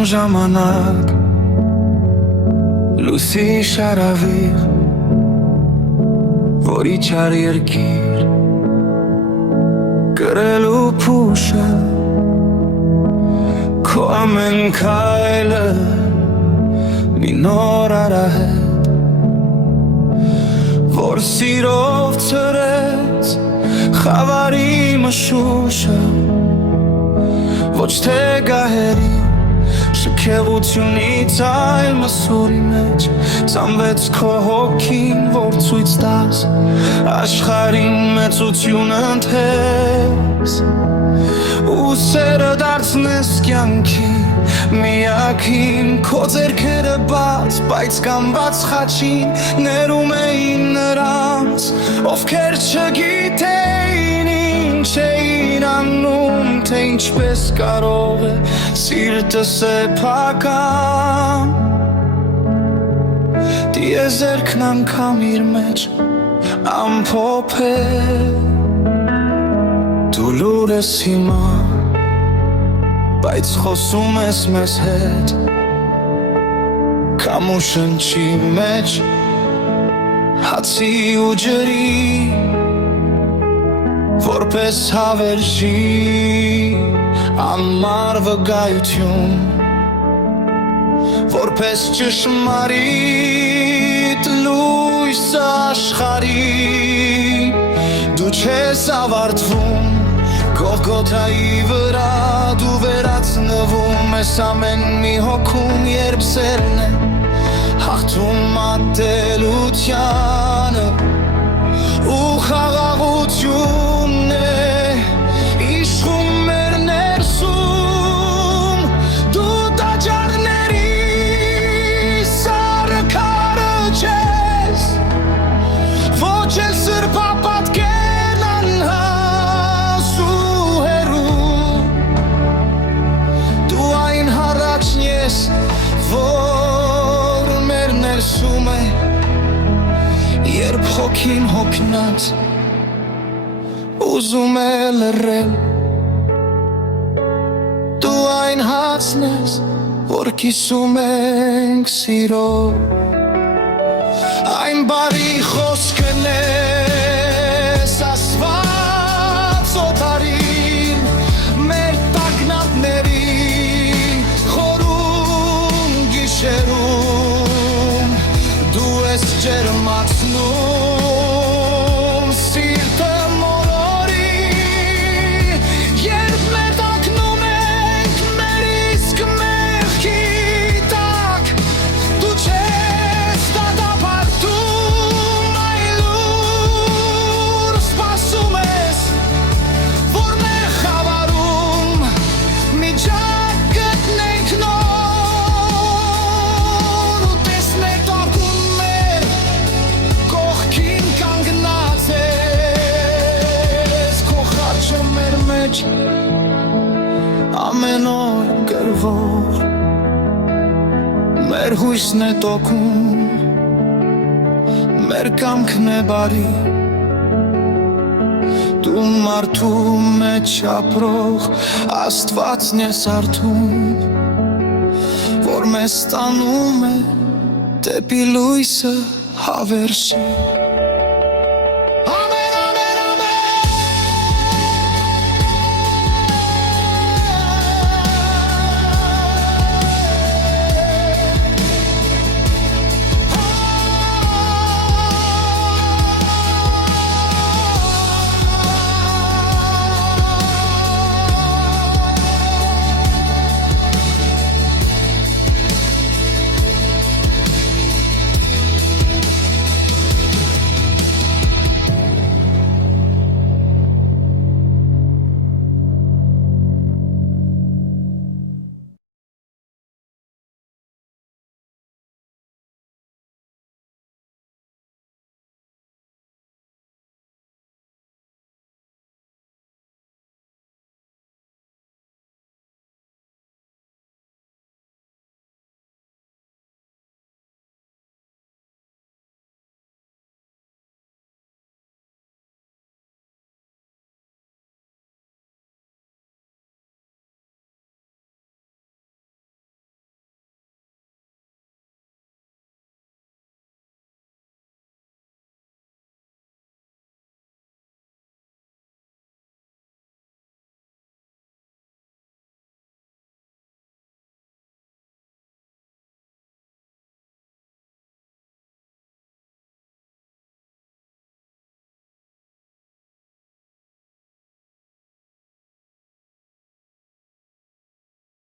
Նման ժամանակ լույսի շարավիղ, որի չար երկիր կրելու փուշը, քո ամեն քայլը մի նոր արահետ, որ սիրով ցրեց խավարի մշուշը, ոչ թե գահերի շքեղությունից այլ մսուրի մեջ ծամվեց քո հոգին, որ ցույց տաս աշխարհին մեծությունը ընթես, ու սերը դարձնես կյանքի միակին, քո ձեռքերը բաց, բայց կամված խաչին ներում էին նրանց, ովքեր չգիտեին ինչ էին անում, թե ինչպես կարող է սիրտը սեփական տիեզերքն անգամ իր մեջ ամփոփել։ Դու լուր ես հիմա, բայց խոսում ես մեզ հետ, քամու շնչի մեջ հացի ու ջրի, որպես հավերժի անմար վկայություն, որպես ճշմարիտ լույս աշխարհի, դու չես ավարտվում Գողգոթայի վրա, դու վերածնվում ես ամեն մի հոգում, երբ սերն է հաղթում ատելությանը, ու խաղաղությունն է իշխում մեր ներսում, դու տաճարների սարքարը չես, ոչ էլ սրբապատկերն անհաս ու հեռու, դու այն հառաջն ես, որ մեր ներսում է, երբ հոգին հոգնած ուզում է լռել, դու այն հացն ես, որ կիսում ենք սիրով, այն բարի խոսքն ես ասված օտարին, մեր տագնապների խորում գիշերում, դու ես ջերմացնում սիրտը մոլորի, երբ մեր տակնում ենք մեր իսկ մեղքի տակ, դու չես դատապարտում, այլուր սպասում ես, որ մեր խավարում միջակ գտնենք նոր, ու տեսնենք ակում մեր կողքին կանգնած ես, քո խաչը մեր մեջ ամեն օր գրվող, մեր հույսն է տոքում, մեր կամքն է բարի, դու մարդու մեջ ապրող Աստվածն ես արթուն, որ մեզ տանում է դեպի լույսը հավերժի։